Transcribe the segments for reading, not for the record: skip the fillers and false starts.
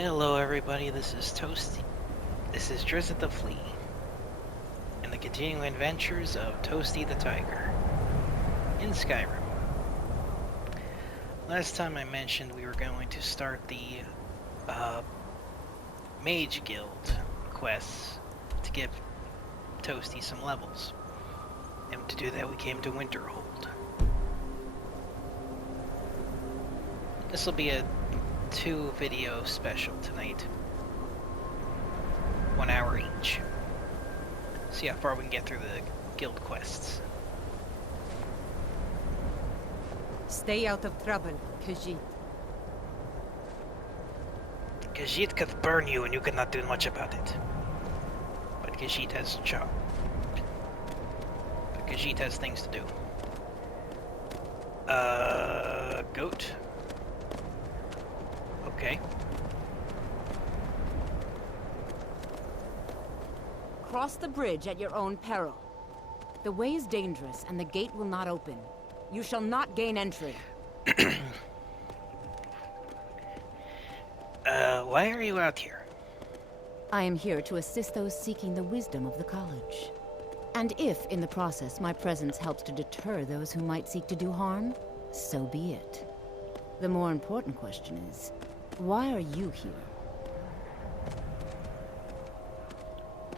Hello everybody, this is Toasty. This is Drizzt the Flea, and the continuing adventures of Toasty the Tiger in Skyrim. Last time I mentioned we were going to start the Mage Guild quests to give Toasty some levels. And to do that we came to Winterhold. This will be a 2-video special tonight. 1 hour each. See how far we can get through the guild quests. Stay out of trouble, Khajiit. Khajiit could burn you and you could not do much about it. But Khajiit has Khajiit has things to do. Goat. Okay. Cross the bridge at your own peril. The way is dangerous and the gate will not open. You shall not gain entry. Why are you out here? I am here to assist those seeking the wisdom of the College. And if, in the process, my presence helps to deter those who might seek to do harm, so be it. The more important question is, why are you here?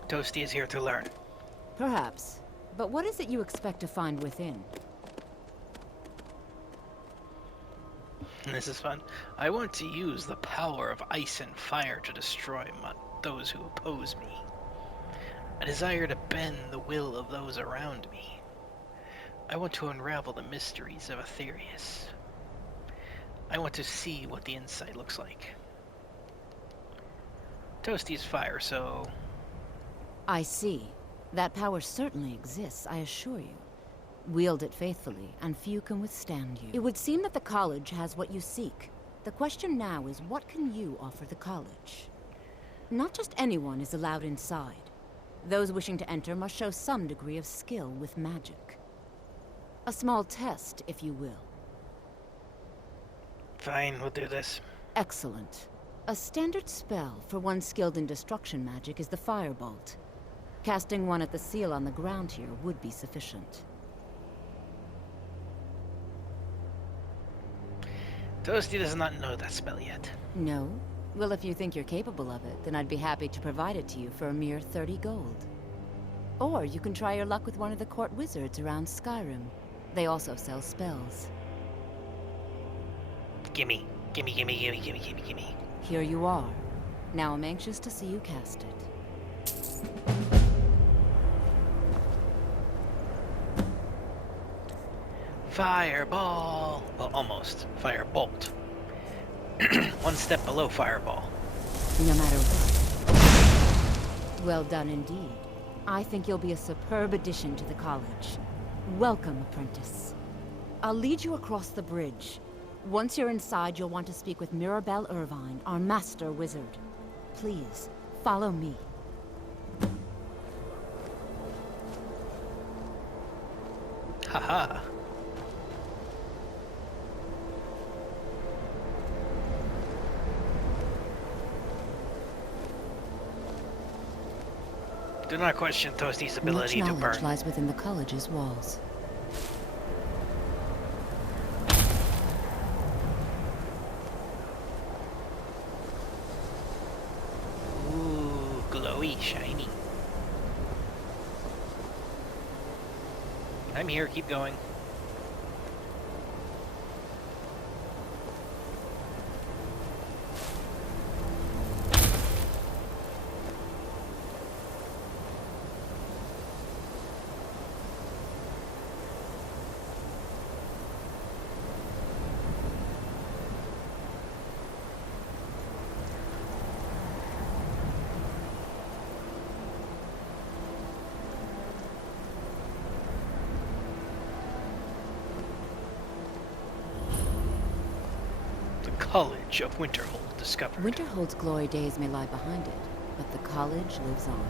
Toasty is here to learn. Perhaps. But what is it you expect to find within? This is fun. I want to use the power of ice and fire to destroy those who oppose me. I desire to bend the will of those around me. I want to unravel the mysteries of Aetherius. I want to see what the inside looks like. Toasty's fire, so... I see. That power certainly exists, I assure you. Wield it faithfully, and few can withstand you. It would seem that the College has what you seek. The question now is, what can you offer the College? Not just anyone is allowed inside. Those wishing to enter must show some degree of skill with magic. A small test, if you will. Fine, we'll do this. Excellent. A standard spell for one skilled in destruction magic is the Firebolt. Casting one at the seal on the ground here would be sufficient. Toasty does not know that spell yet. No? Well, if you think you're capable of it, then I'd be happy to provide it to you for a mere 30 gold. Or you can try your luck with one of the court wizards around Skyrim. They also sell spells. Gimme. Gimme, gimme, gimme, gimme, gimme, gimme. Here you are. Now I'm anxious to see you cast it. Fireball! Well, almost. Firebolt. One step below Fireball. No matter what. Well done indeed. I think you'll be a superb addition to the College. Welcome, apprentice. I'll lead you across the bridge. Once you're inside, you'll want to speak with Mirabelle Irvine, our master wizard. Please, follow me. Haha. Do not question Toasty's ability Much to burn. knowledge lies within the College's walls. Ooh, glowy, shiny. I'm here, keep going. College of Winterhold discovered. Winterhold's glory days may lie behind it, but the College lives on.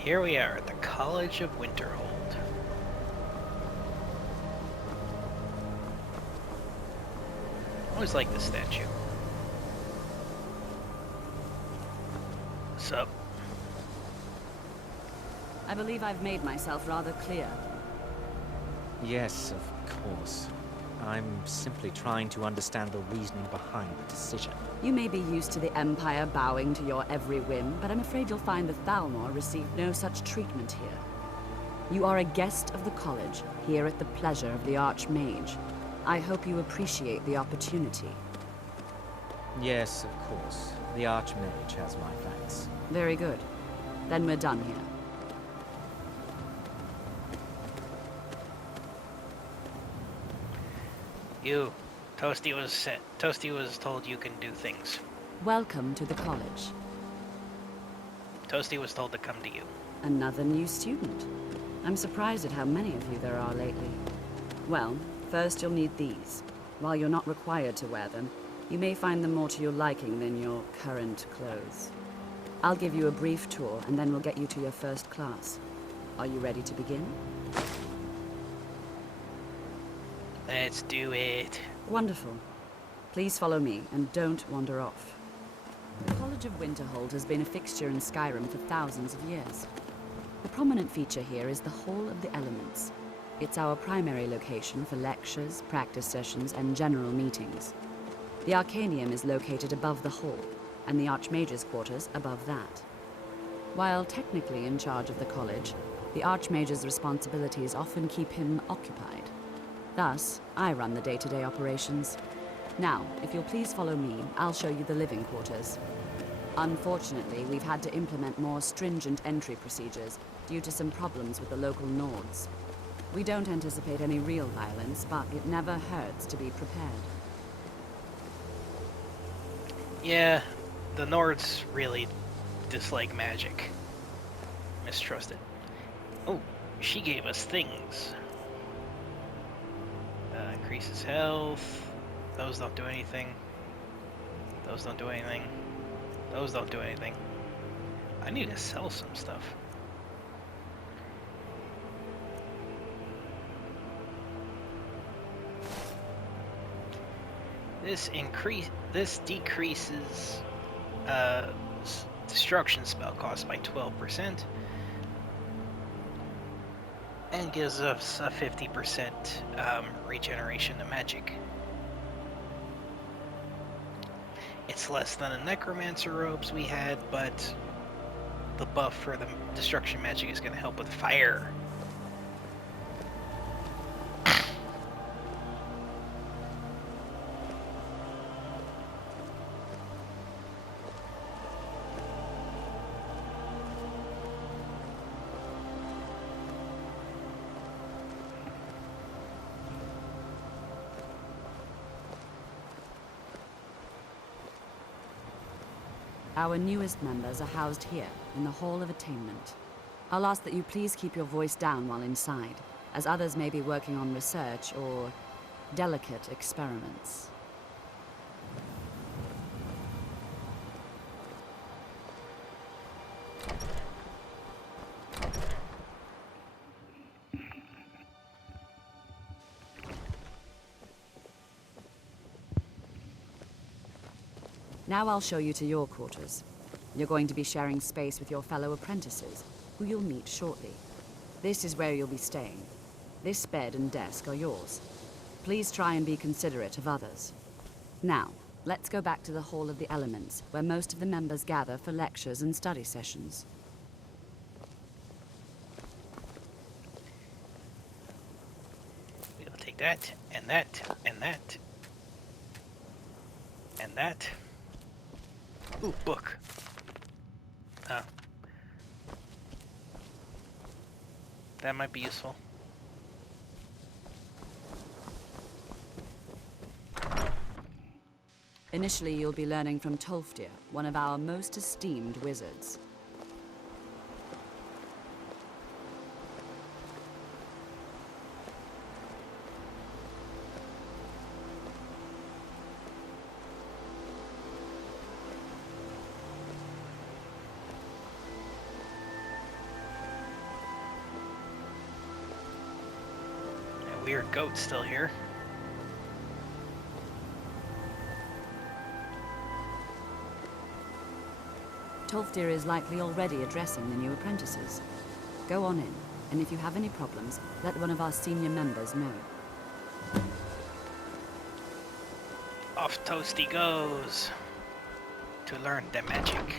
here we are at the College of Winterhold. Always like this statue. What's up? I believe I've made myself rather clear. Yes, of course. I'm simply trying to understand the reasoning behind the decision. You may be used to the Empire bowing to your every whim, but I'm afraid you'll find the Thalmor received no such treatment here. You are a guest of the college, here at the pleasure of the Archmage. I hope you appreciate the opportunity. Yes, of course. The Archmage has my thanks. Very good. Then we're done here. You. Toasty was told you can do things. Welcome to the college. Toasty was told to come to you. Another new student. I'm surprised at how many of you there are lately. Well, first you'll need these. While you're not required to wear them, you may find them more to your liking than your current clothes. I'll give you a brief tour, and then we'll get you to your first class. Are you ready to begin? Let's do it. Wonderful. Please follow me, and don't wander off. The College of Winterhold has been a fixture in Skyrim for thousands of years. The prominent feature here is the Hall of the Elements. It's our primary location for lectures, practice sessions, and general meetings. The Arcanium is located above the hall, and the Archmage's quarters above that. While technically in charge of the college, the Archmage's responsibilities often keep him occupied. Thus, I run the day-to-day operations. Now, if you'll please follow me, I'll show you the living quarters. Unfortunately, we've had to implement more stringent entry procedures due to some problems with the local Nords. We don't anticipate any real violence, but it never hurts to be prepared. Yeah, the Nords really dislike magic. Mistrust it. Oh, she gave us things. Increases health. Those don't do anything. Those don't do anything. Those don't do anything. I need to sell some stuff. This decreases destruction spell cost by 12%, and gives us a 50% regeneration to magic. It's less than the necromancer robes we had, but the buff for the destruction magic is going to help with fire. Our newest members are housed here, in the Hall of Attainment. I'll ask that you please keep your voice down while inside, as others may be working on research or delicate experiments. Now I'll show you to your quarters. You're going to be sharing space with your fellow apprentices, who you'll meet shortly. This is where you'll be staying. This bed and desk are yours. Please try and be considerate of others. Now, let's go back to the Hall of the Elements, where most of the members gather for lectures and study sessions. We'll take that, and that, and that. And that. Ooh, book. Oh. That might be useful. Initially, you'll be learning from Toasty, one of our most esteemed wizards. weird goat still here. Toasty is likely already addressing the new apprentices. Go on in, and if you have any problems, let one of our senior members know. Off Toasty goes to learn the magic.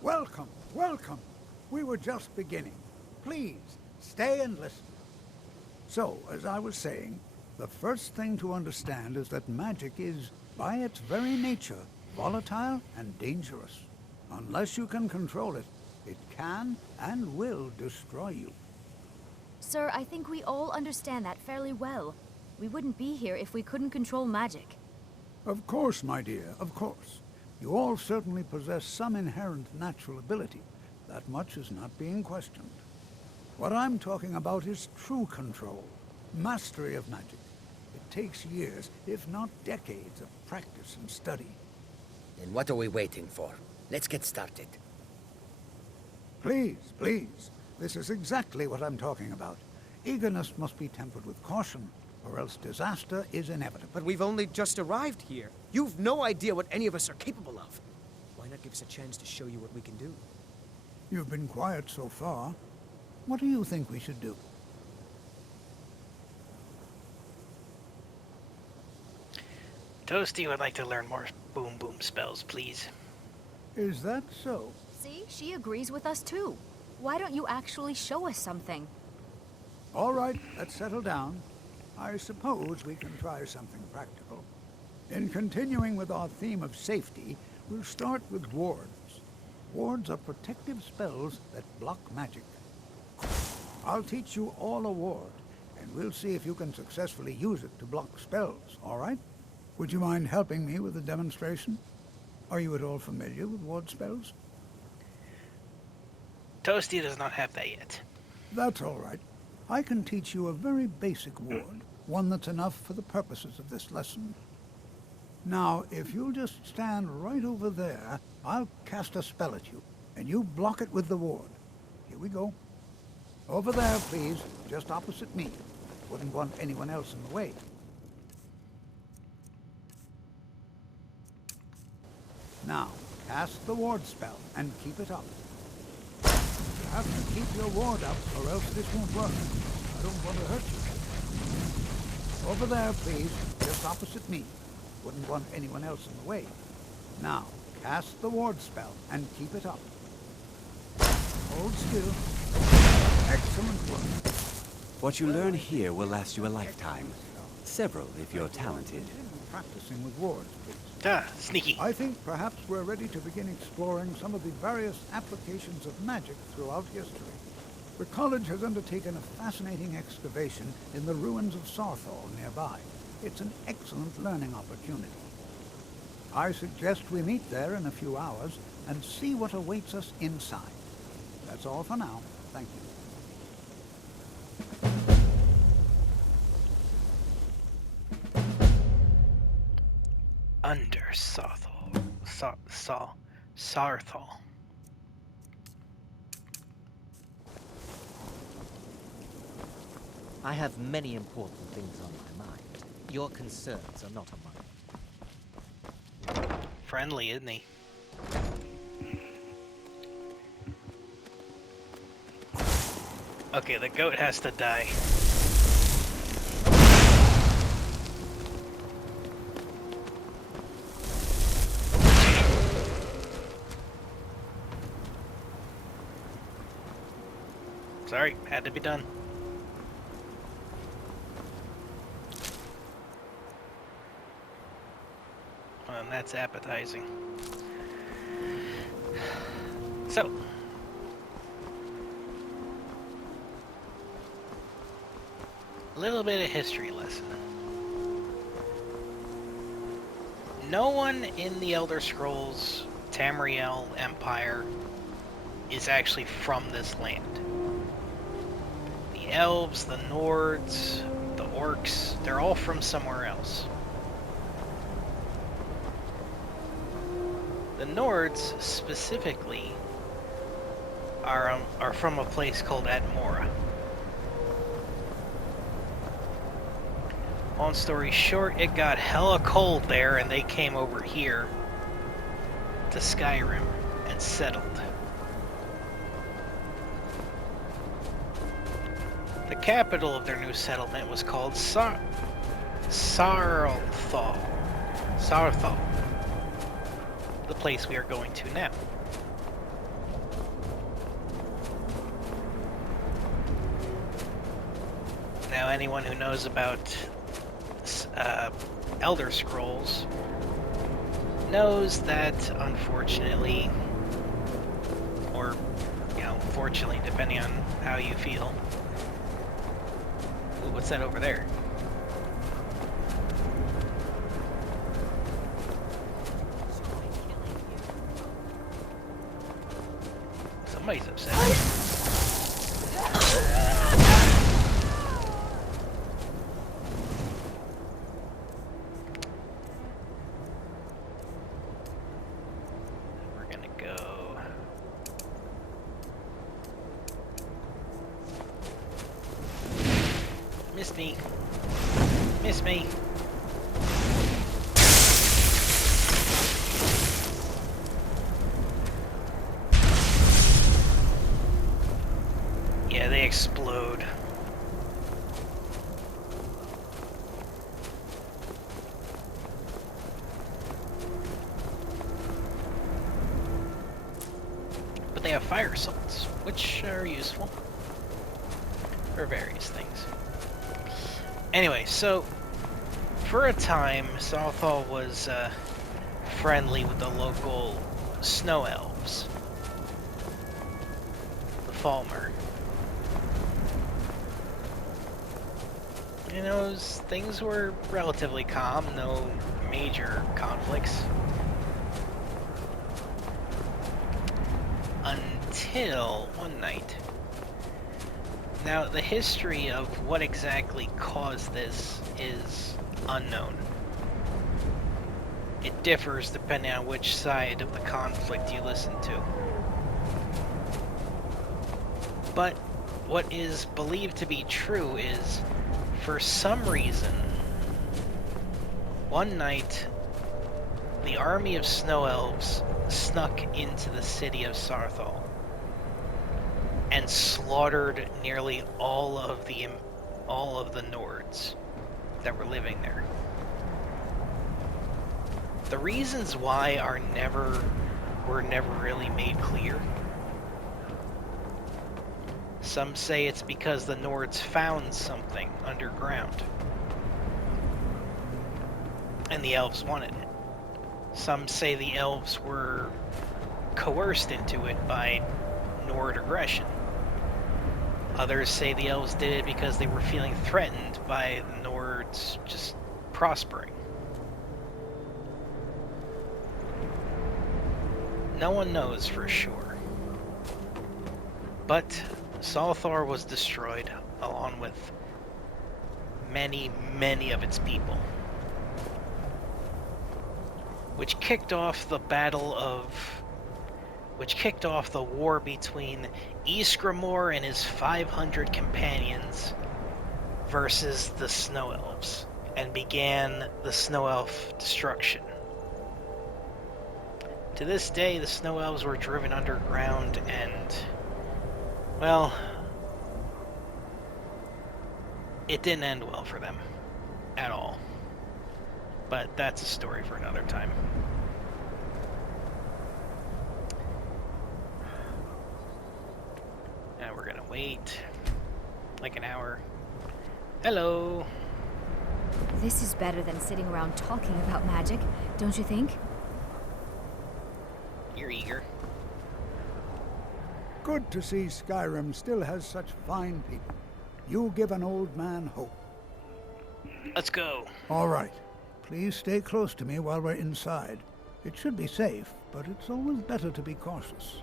Welcome, welcome. We were just beginning. Please, stay and listen. So, as I was saying, the first thing to understand is that magic is, by its very nature, volatile and dangerous. Unless you can control it, it can and will destroy you. Sir, I think we all understand that fairly well. We wouldn't be here if we couldn't control magic. Of course, my dear, of course. You all certainly possess some inherent natural ability. That much is not being questioned. What I'm talking about is true control, mastery of magic. It takes years, if not decades, of practice and study. Then what are we waiting for? Let's get started. Please, please. This is exactly what I'm talking about. Eagerness must be tempered with caution, or else disaster is inevitable. But we've only just arrived here. You've no idea what any of us are capable of. Why not give us a chance to show you what we can do? You've been quiet so far. What do you think we should do? Toasty would like to learn more boom boom spells, please. Is that so? See, she agrees with us too. Why don't you actually show us something? All right, let's settle down. I suppose we can try something practical. In continuing with our theme of safety, we'll start with wards. Wards are protective spells that block magic. I'll teach you all a ward, and we'll see if you can successfully use it to block spells, all right? Would you mind helping me with the demonstration? Are you at all familiar with ward spells? Toasty does not have that yet. That's all right. I can teach you a very basic ward, one that's enough for the purposes of this lesson. Now, if you'll just stand right over there, I'll cast a spell at you, and you block it with the ward. Here we go. Over there, please, just opposite me. Wouldn't want anyone else in the way. Now, cast the ward spell and keep it up. You have to keep your ward up, or else this won't work. I don't want to hurt you. Over there, please, just opposite me. Wouldn't want anyone else in the way. Now, cast the ward spell and keep it up. Hold still. Excellent work. What you learn here will last you a lifetime. Several, if you're talented. Practicing with wards, please. Sneaky. I think perhaps we're ready to begin exploring some of the various applications of magic throughout history. The college has undertaken a fascinating excavation in the ruins of Sarthal nearby. It's an excellent learning opportunity. I suggest we meet there in a few hours and see what awaits us inside. That's all for now. Thank you. Under Sarthal. Sarthal. I have many important things on my mind. Your concerns are not on mine. Friendly, isn't he? Okay, the goat has to die. Sorry, had to be done. Well, that's appetizing. So, a little bit of history lesson. No one in the Elder Scrolls Tamriel Empire is actually from this land. The elves, the Nords, the orcs, they're all from somewhere else. The Nords, specifically, are from a place called Admora. Long story short, it got hella cold there, and they came over here to Skyrim and settled. The capital of their new settlement was called Sarlthal. Sarlthal. The place we are going to now. Now, anyone who knows about Elder Scrolls knows that, unfortunately, or, fortunately, depending on how you feel. Ooh, what's that over there? Somebody's upset. We're gonna go. Miss me. Miss me. Yeah, they explode. But they have fire salts, which are useful for various things. Anyway, so for a time, Sarlthal was friendly with the local snow elves, the Falmer. Things were relatively calm, no major conflicts. Until one night. Now, the history of what exactly caused this is unknown. It differs depending on which side of the conflict you listen to. But what is believed to be true is, for some reason, one night, the army of snow elves snuck into the city of Sarlthal and slaughtered nearly all of the Nords that were living there. The reasons why were never really made clear. Some say it's because the Nords found something underground, and the elves wanted it. Some say the elves were coerced into it by Nord aggression. Others say the elves did it because they were feeling threatened by the Nords just prospering. No one knows for sure. But Sarlthal was destroyed, along with many, many of its people, which kicked off the war between Ysgramor and his 500 companions versus the Snow Elves, and began the Snow Elf destruction. To this day, the Snow Elves were driven underground and, well, it didn't end well for them at all. But that's a story for another time. Now we're gonna wait like an hour. Hello. This is better than sitting around talking about magic, don't you think? You're eager. Good to see Skyrim still has such fine people. You give an old man hope. Let's go. All right. Please stay close to me while we're inside. It should be safe, but it's always better to be cautious.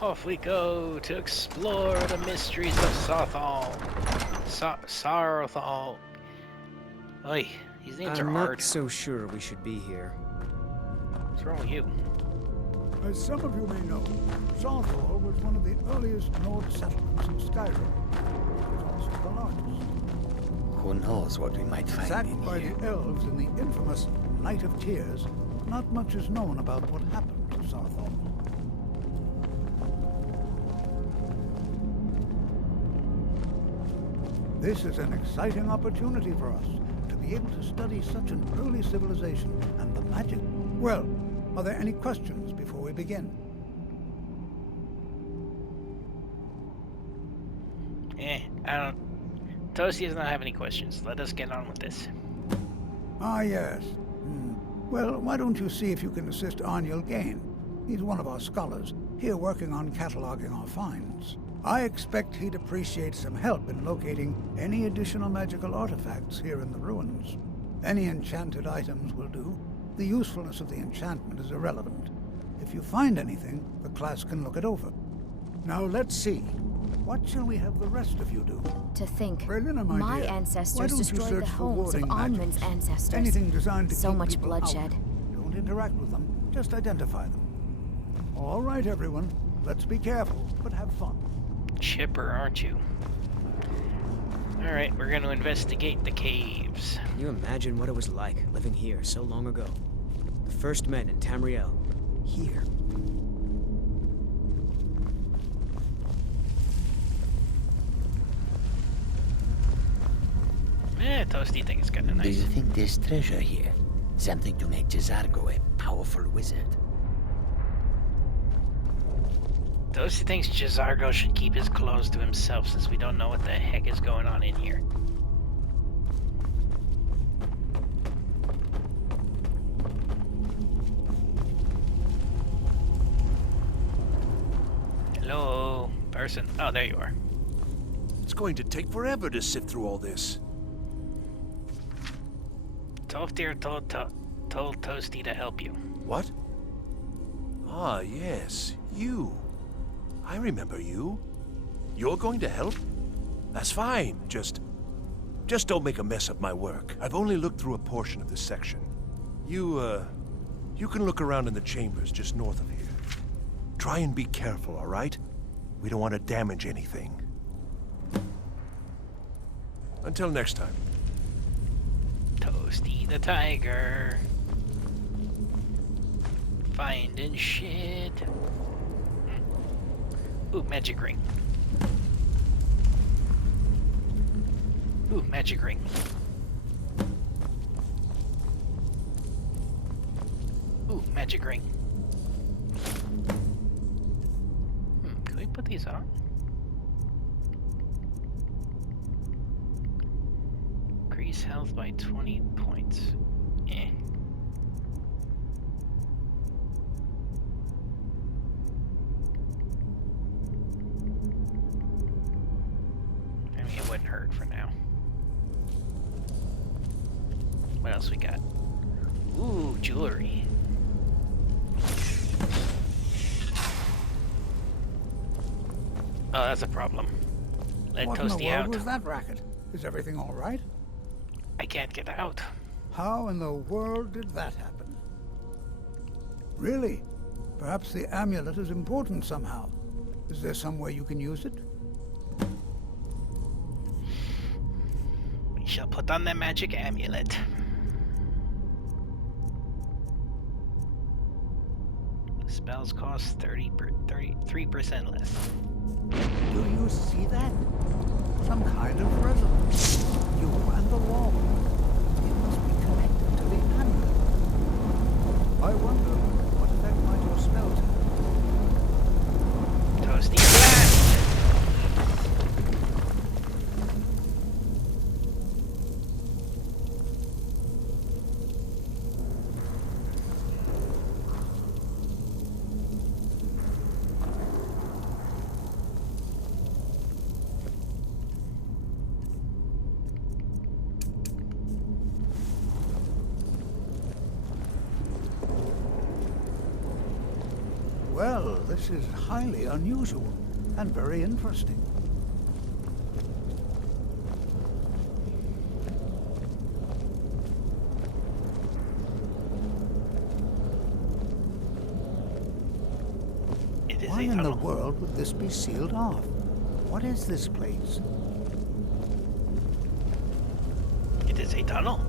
Off we go to explore the mysteries of Sarlthal. Sarlthal. Oi. These names are I'm hard. not so sure we should be here. What's wrong with you? As some of you may know, Southall was one of the earliest Nord settlements in Skyrim. It was also the largest. Who knows what we might find Sacked in by here? the elves in the infamous Night of Tears, not much is known about what happened to Southall. This is an exciting opportunity for us to be able to study such an early civilization and the magic. Well, are there any questions before we begin? I don't... Toasty does not have any questions. Let us get on with this. Ah, yes. Well, why don't you see if you can assist Arniel Gain? He's one of our scholars, here working on cataloging our finds. I expect he'd appreciate some help in locating any additional magical artifacts here in the ruins. Any enchanted items will do. The usefulness of the enchantment is irrelevant. If you find anything, the class can look it over. Now let's see. What shall we have the rest of you do? To think, Berliner, my my dear, why ancestors don't you destroyed search the for homes of warding Onman's magics? ancestors. Anything designed to So keep much people bloodshed. out. Don't interact with them, just identify them. All right, everyone. Let's be careful, but have fun. Chipper, aren't you? Alright, we're gonna investigate the caves. Can you imagine what it was like living here so long ago? The first men in Tamriel. Here. Toasty thinks it's kinda Do nice. you think there's treasure here? Something to make Jazargo a powerful wizard? Toasty thinks Jazargo should keep his clothes to himself since we don't know what the heck is going on in here. Hello, person. Oh, there you are. It's going to take forever to sift through all this. Toftir told Toasty to help you. What? Ah, yes, you. I remember you. You're going to help? That's fine. Just don't make a mess of my work. I've only looked through a portion of this section. You can look around in the chambers just north of here. Try and be careful, all right? We don't want to damage anything. Until next time. Toasty the tiger. Finding shit. Ooh, magic ring. Ooh, magic ring. Ooh, magic ring. Can we put these on? Increase health by 20 points. Eh. I mean, it wouldn't hurt for now. What else we got? Ooh, jewelry. Oh, that's a problem. Let What in the Toasty world out. was that racket? Is everything all right? I can't get out. How in the world did that happen? Really? Perhaps the amulet is important somehow. Is there some way you can use it? We shall put on the magic amulet. The spells cost 33% less. Do you see that? Some kind of resonance. You and the wall. It must be connected to the amulet. I wonder what effect might your spells have? Toasty fast! Well, this is highly unusual and very interesting. is Why a in the tunnel. world would this be sealed off? What is this place? It is a tunnel.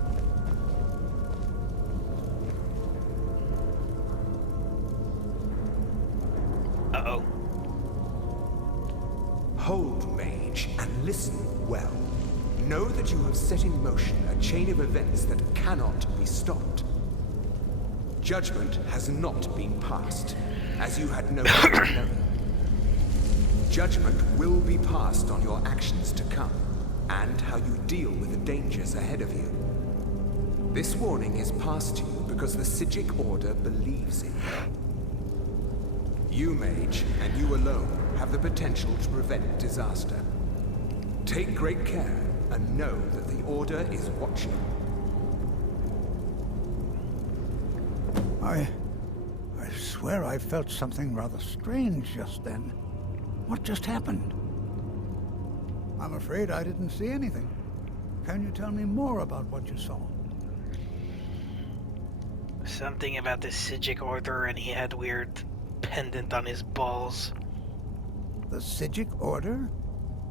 Uh-oh. Hold, mage, and listen well. Know that you have set in motion a chain of events that cannot be stopped. Judgment has not been passed, as you had no right to know. Judgment will be passed on your actions to come, and how you deal with the dangers ahead of you. This warning is passed to you because the Psijic Order believes in you. You, mage, and you alone, have the potential to prevent disaster. Take great care, and know that the Order is watching. I swear I felt something rather strange just then. What just happened? I'm afraid I didn't see anything. Can you tell me more about what you saw? Something about the Psijic Order, and he had weird pendant on his balls. The Psijic Order?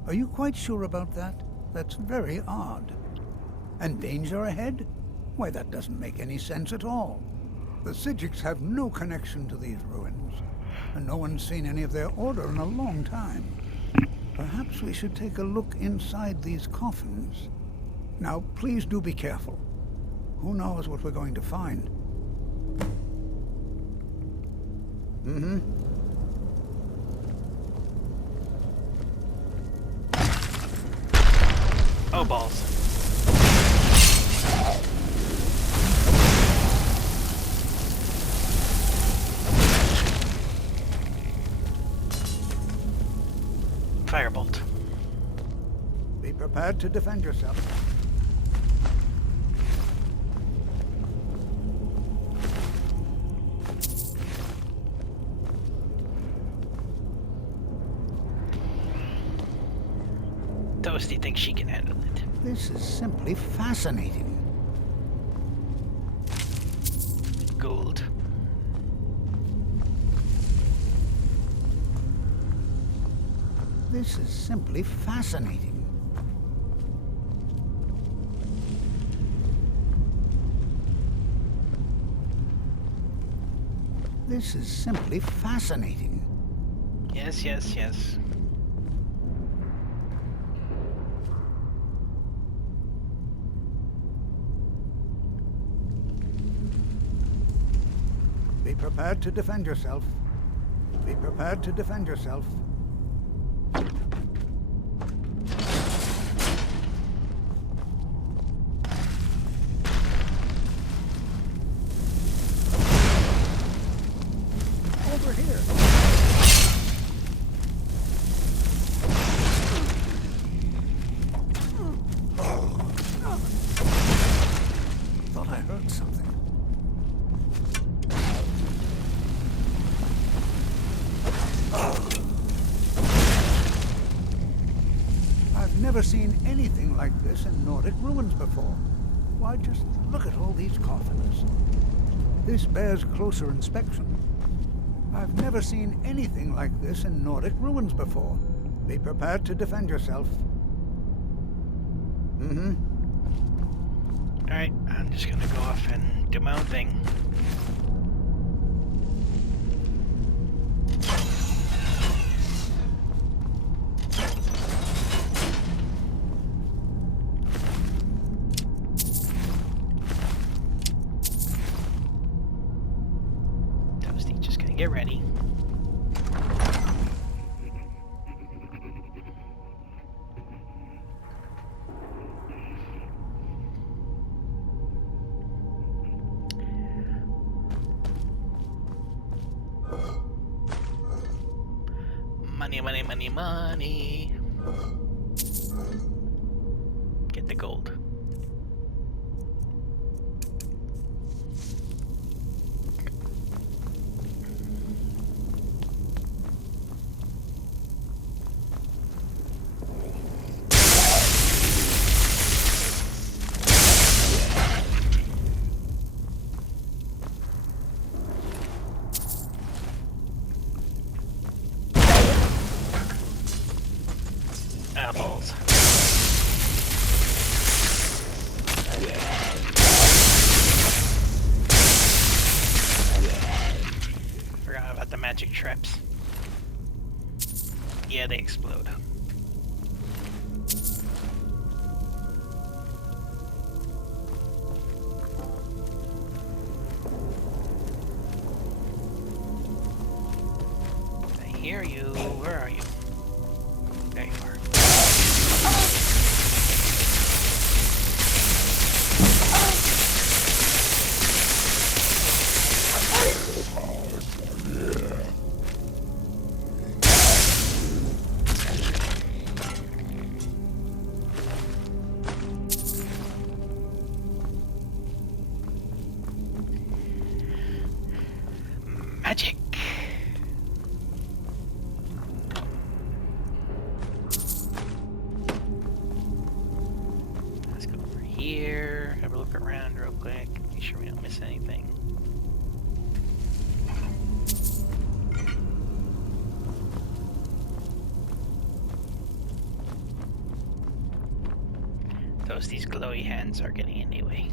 Are you quite sure about that? That's very odd. And danger ahead? Why, that doesn't make any sense at all. The Psijics have no connection to these ruins, and no one's seen any of their order in a long time. Perhaps we should take a look inside these coffins. Now, please do be careful. Who knows what we're going to find? Oh, balls. Firebolt. Be prepared to defend yourself. Toasty thinks she can handle it. This is simply fascinating. Gold. This is simply fascinating. This is simply fascinating. Yes, yes, yes. Be prepared to defend yourself. Be prepared to defend yourself. Over here. Thought I heard something. I've never seen anything like this in Nordic ruins before. Why, just look at all these coffins. This bears closer inspection. I've never seen anything like this in Nordic ruins before. Be prepared to defend yourself. Alright, I'm just gonna go off and do my own thing. Toasty, just gonna get ready. Money, money, money, money. Get the gold. magic traps. Yeah, they explode. I hear you. Where are you? There you are. Magic. Let's go over here, have a look around real quick, make sure we don't miss anything. Toasty's glowy hands are getting in the way.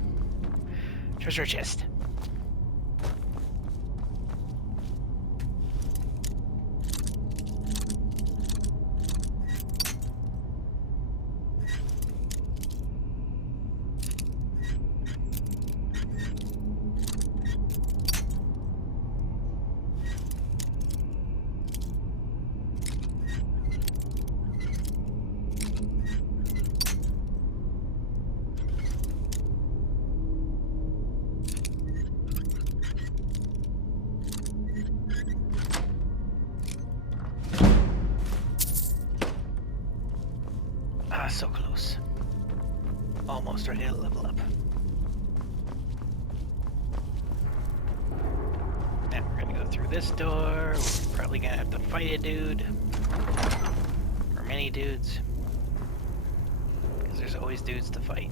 Treasure chest. Ah, so close. Almost ready to level up. Now we're gonna go through this door. We're probably gonna have to fight a dude. Or many dudes. Because there's always dudes to fight.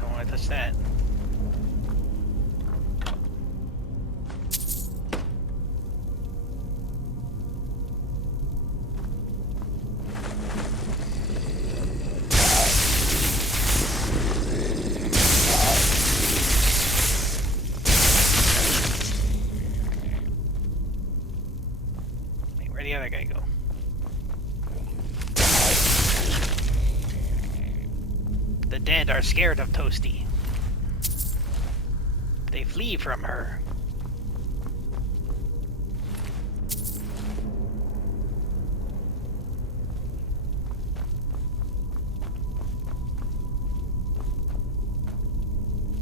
Don't want to touch that. Wait, where'd the other guy go? The dead are scared of Toasty. They flee from her.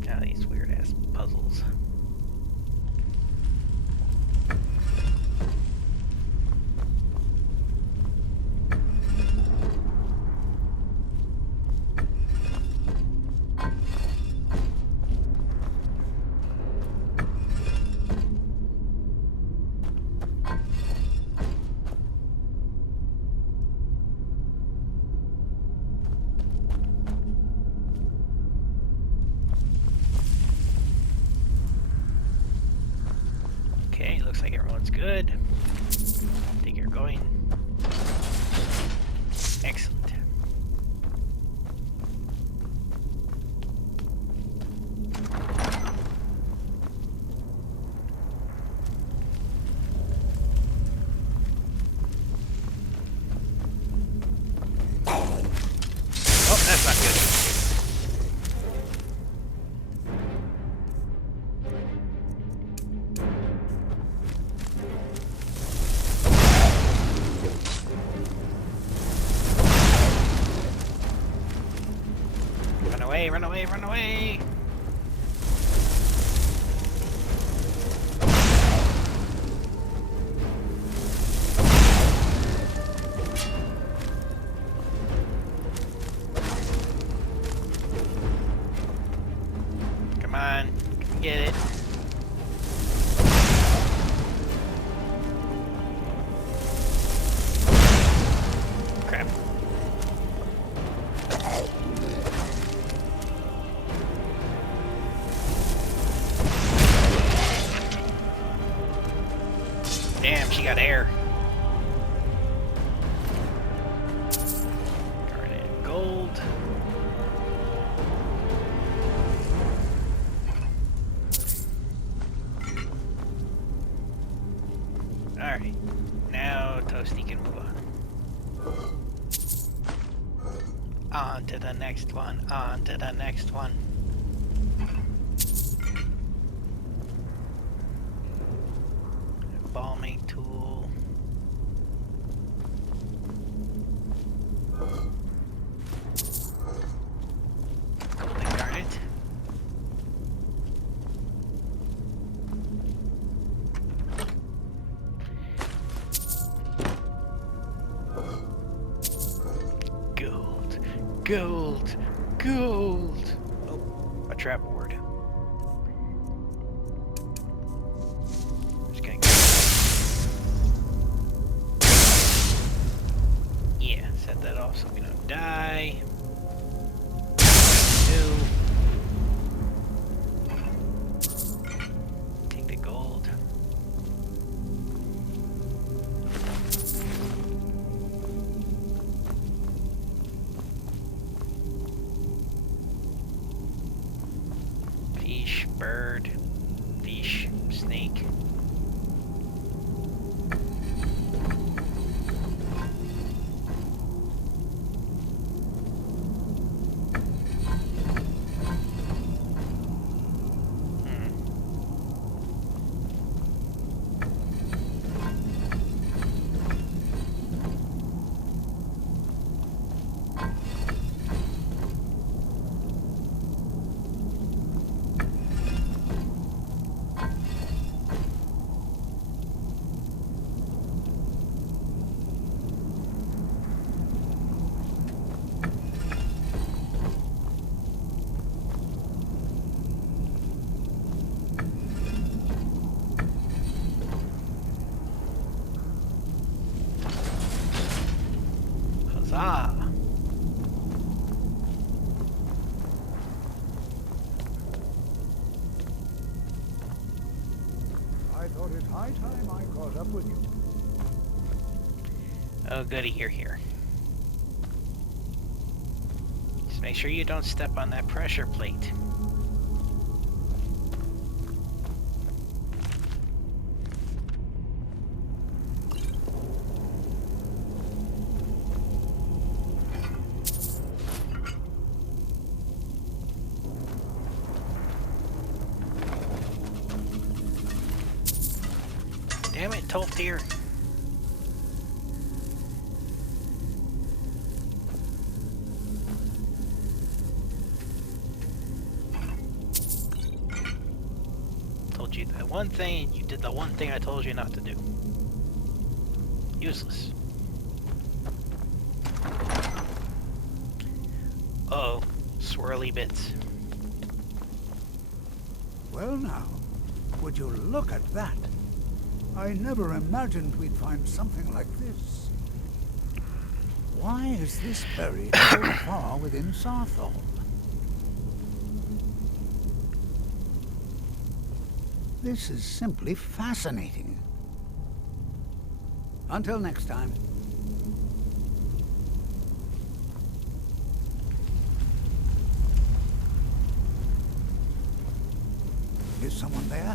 Now these weird ass puzzles. Okay, looks like everyone's good. I think you're going. Excellent. Oh, that's not good. Run away, run away, run away! Come on, get it. Crap. she got air. Garnet gold. Alright. Now Toasty can move on. On to the next one. On to the next one. Embalming tool. Golden garnet. Gold. Gold. Gold. Oh, a trap word. Just gonna go. Yeah, set that off so we don't die. Two. Take the gold. Fish, bird, fish, snake. Huzzah! I thought it high time I caught up with you. Oh, goody, you're here. Just make sure you don't step on that pressure plate. Damn it, Tolfir. Told you that one thing, you did the one thing I told you not to do. Useless. Uh-oh, swirly bits. Well now, would you look at that? I never imagined we'd find something like this. Why is this buried so far within Sarthol? This is simply fascinating. Until next time. Is someone there?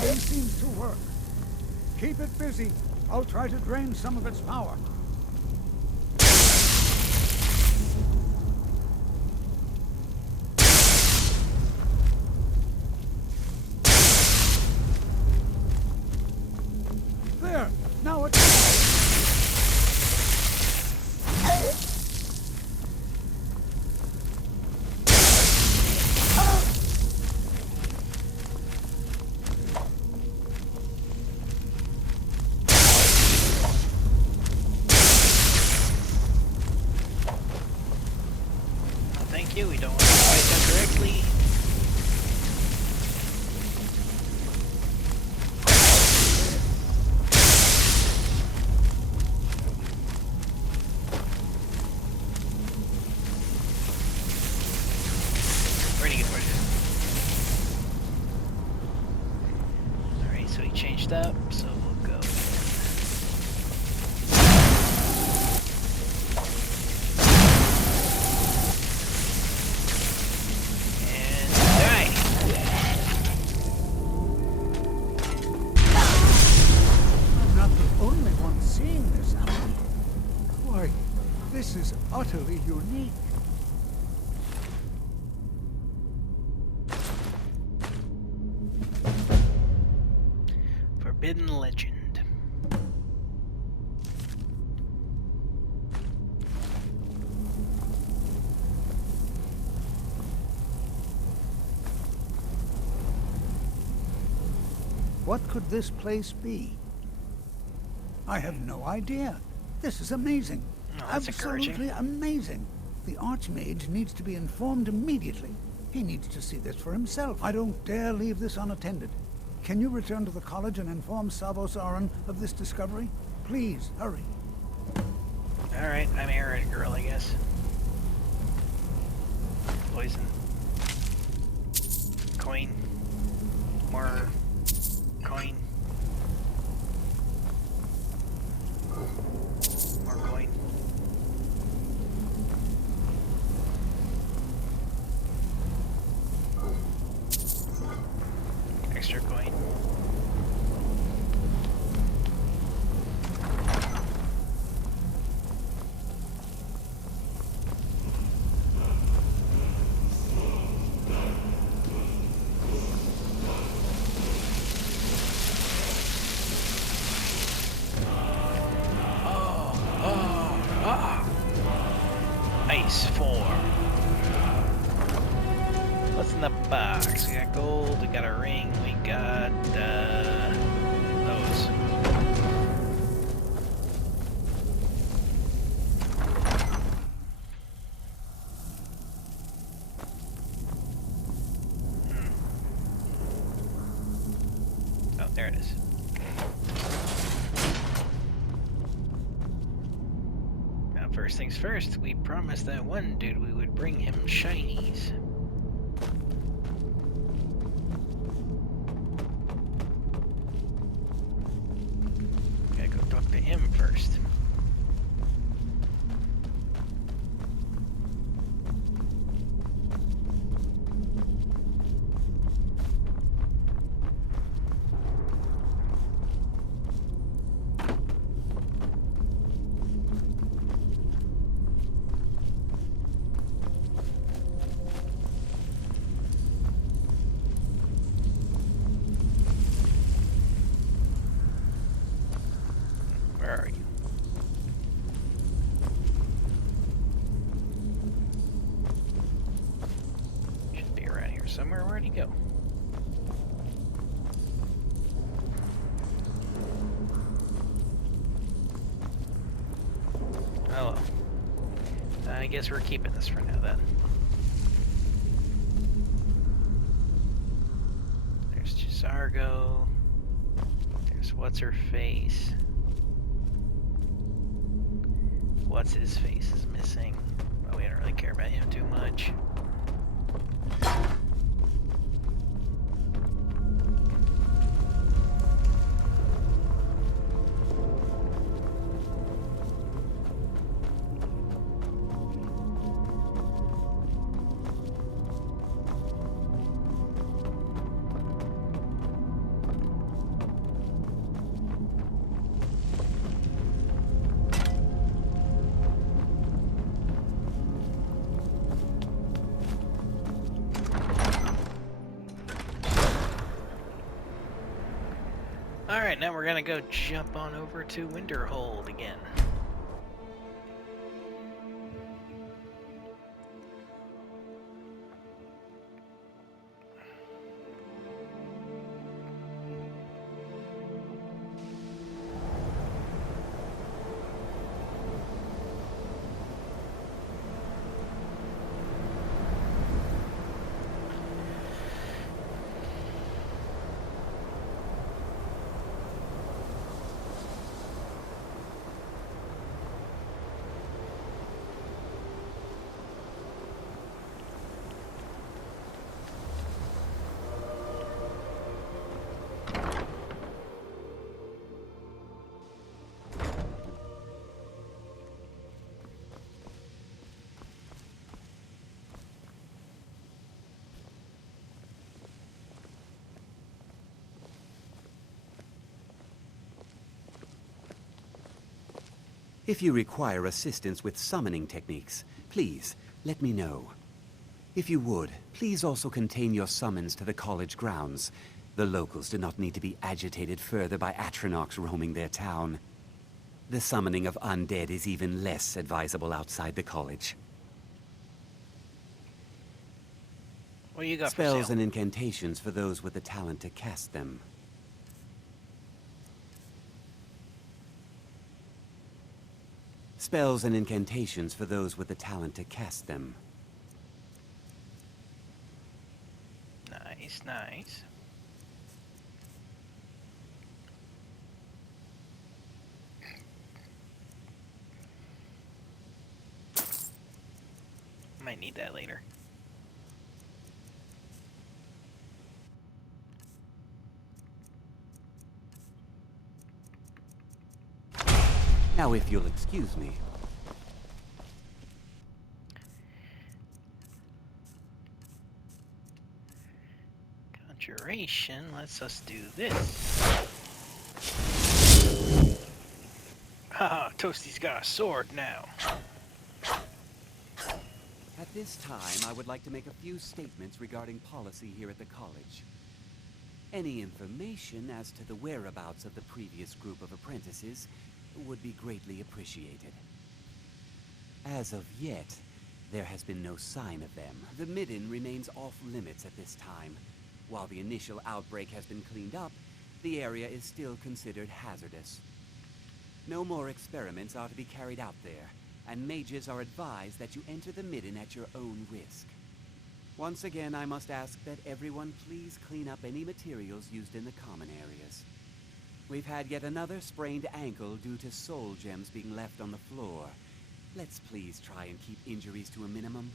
It seems to work. Keep it busy. I'll try to drain some of its power. There! Now it's... step, so we'll go. And die. I'm not the only one seeing this happen. Why, this is utterly unique. Forbidden legend. What could this place be? I have no idea. This is amazing. Oh, that's Absolutely encouraging. amazing. The Archmage needs to be informed immediately. He needs to see this for himself. I don't dare leave this unattended. Can you return to the college and inform Savos Aran of this discovery? Please, hurry. Alright, I'm Aaron Girl, I guess. Poison. Coin. More coin. More coin. Extra coin. Ice 4. What's in the box? We got gold, we got a ring, we got those. Oh, there it is. First things first, we promised that one dude we would bring him shinies. Gotta go talk to him first. Where are you? Should be around here somewhere. Where'd he go? Oh well. I guess we're keeping this for now then. There's Chisargo. There's what's-her-face. What's his face is missing. Well, we don't really care about him too much. Alright, now we're gonna go jump on over to Winterhold again. If you require assistance with summoning techniques, please let me know. If you would, please also contain your summons to the college grounds. The locals do not need to be agitated further by Atronachs roaming their town. The summoning of undead is even less advisable outside the college. What do you got Spells for sale? and incantations for those with the talent to cast them. Spells and incantations for those with the talent to cast them. Nice, nice. Might need that later. Now, if you'll excuse me. Conjuration lets us do this. Haha, Toasty's got a sword now. At this time, I would like to make a few statements regarding policy here at the college. Any information as to the whereabouts of the previous group of apprentices would be greatly appreciated. As of yet, there has been no sign of them. The Midden remains off limits at this time. While the initial outbreak has been cleaned up, the area is still considered hazardous. No more experiments are to be carried out there, and mages are advised that you enter the Midden at your own risk. Once again, I must ask that everyone please clean up any materials used in the common areas. We've had yet another sprained ankle due to soul gems being left on the floor. Let's please try and keep injuries to a minimum.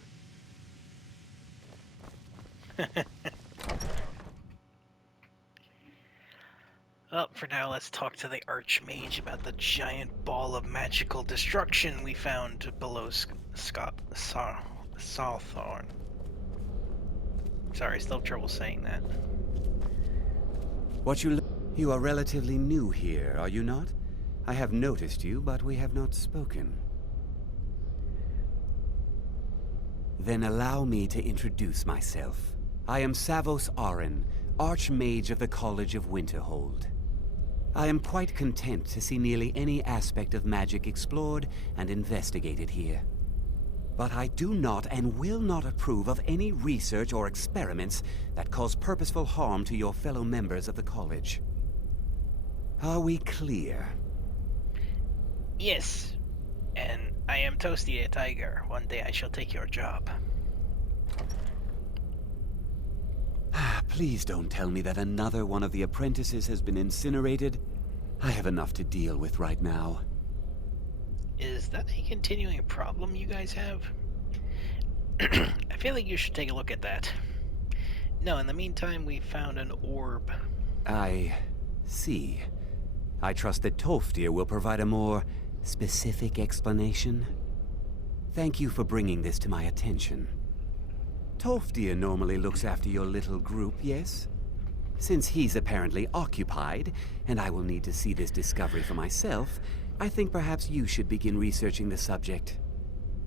Well, for now, let's talk to the Archmage about the giant ball of magical destruction we found below Sawthorn. Sorry, still have trouble saying that. You are relatively new here, are you not? I have noticed you, but we have not spoken. Then allow me to introduce myself. I am Savos Arin, Archmage of the College of Winterhold. I am quite content to see nearly any aspect of magic explored and investigated here. But I do not and will not approve of any research or experiments that cause purposeful harm to your fellow members of the college. Are we clear? Yes, and I am Toasty a tiger. One day I shall take your job. Please don't tell me that another one of the apprentices has been incinerated. I have enough to deal with right now. Is that a continuing problem you guys have? I feel like you should take a look at that. No, in the meantime, we found an orb. I see. I trust that Toasty will provide a more specific explanation. Thank you for bringing this to my attention. Toasty normally looks after your little group, yes? Since he's apparently occupied, and I will need to see this discovery for myself, I think perhaps you should begin researching the subject.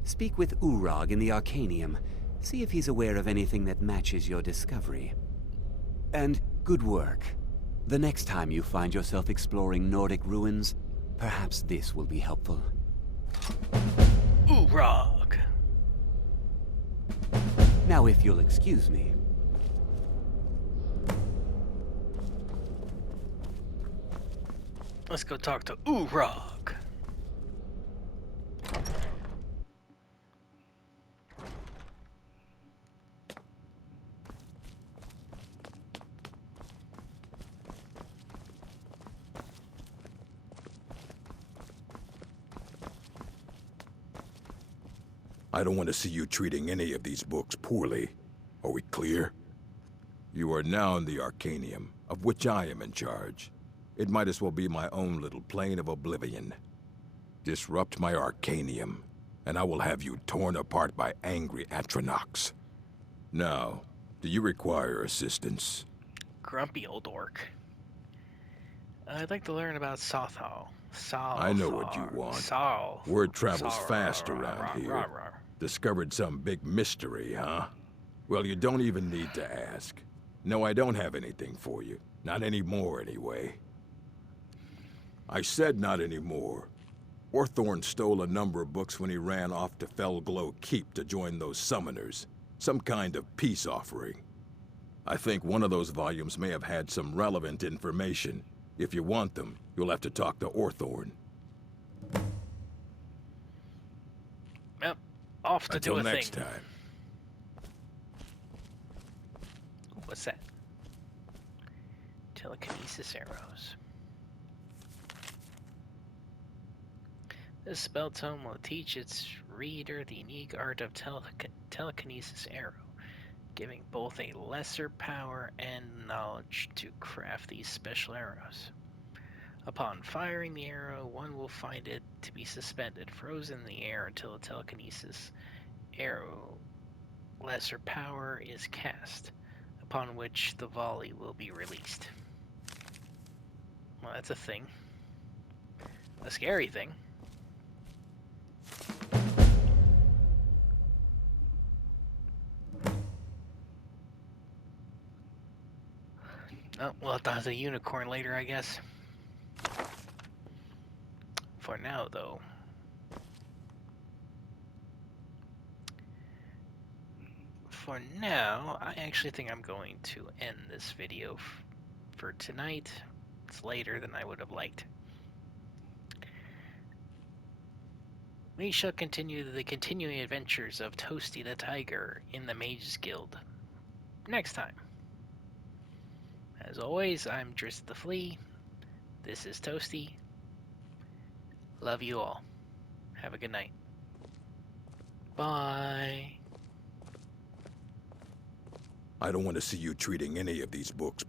Speak with Urag in the Arcanium. See if he's aware of anything that matches your discovery. And good work. The next time you find yourself exploring Nordic ruins, perhaps this will be helpful. Urag! Now if you'll excuse me. Let's go talk to Urag. I don't want to see you treating any of these books poorly. Are we clear? You are now in the Arcanium, of which I am in charge. It might as well be my own little plane of oblivion. Disrupt my Arcanium, and I will have you torn apart by angry Atronachs. Now, do you require assistance? Grumpy old orc. I'd like to learn about Sawthorn. I know what you want. Word travels fast around here. Discovered some big mystery, huh? Well, you don't even need to ask. No, I don't have anything for you. Not anymore, anyway. I said not anymore. Orthorn stole a number of books when he ran off to Felglow Keep to join those summoners. Some kind of peace offering. I think one of those volumes may have had some relevant information. If you want them, you'll have to talk to Orthorn. Yep, off to do a thing. Until next time. What's that? Telekinesis arrows. This spell tome will teach its reader the unique art of telekinesis arrow, giving both a lesser power and knowledge to craft these special arrows. Upon firing the arrow, one will find it to be suspended, frozen in the air until the telekinesis arrow lesser power is cast, upon which the volley will be released. Well, that's a thing. A scary thing. Oh, we'll have to have a unicorn later, I guess. For now, though. For now, I actually think I'm going to end this video for tonight. It's later than I would have liked. We shall continue the continuing adventures of Toasty the Tiger in the Mages Guild next time. As always, I'm Driss the Flea. This is Toasty. Love you all. Have a good night. Bye. I don't want to see you treating any of these books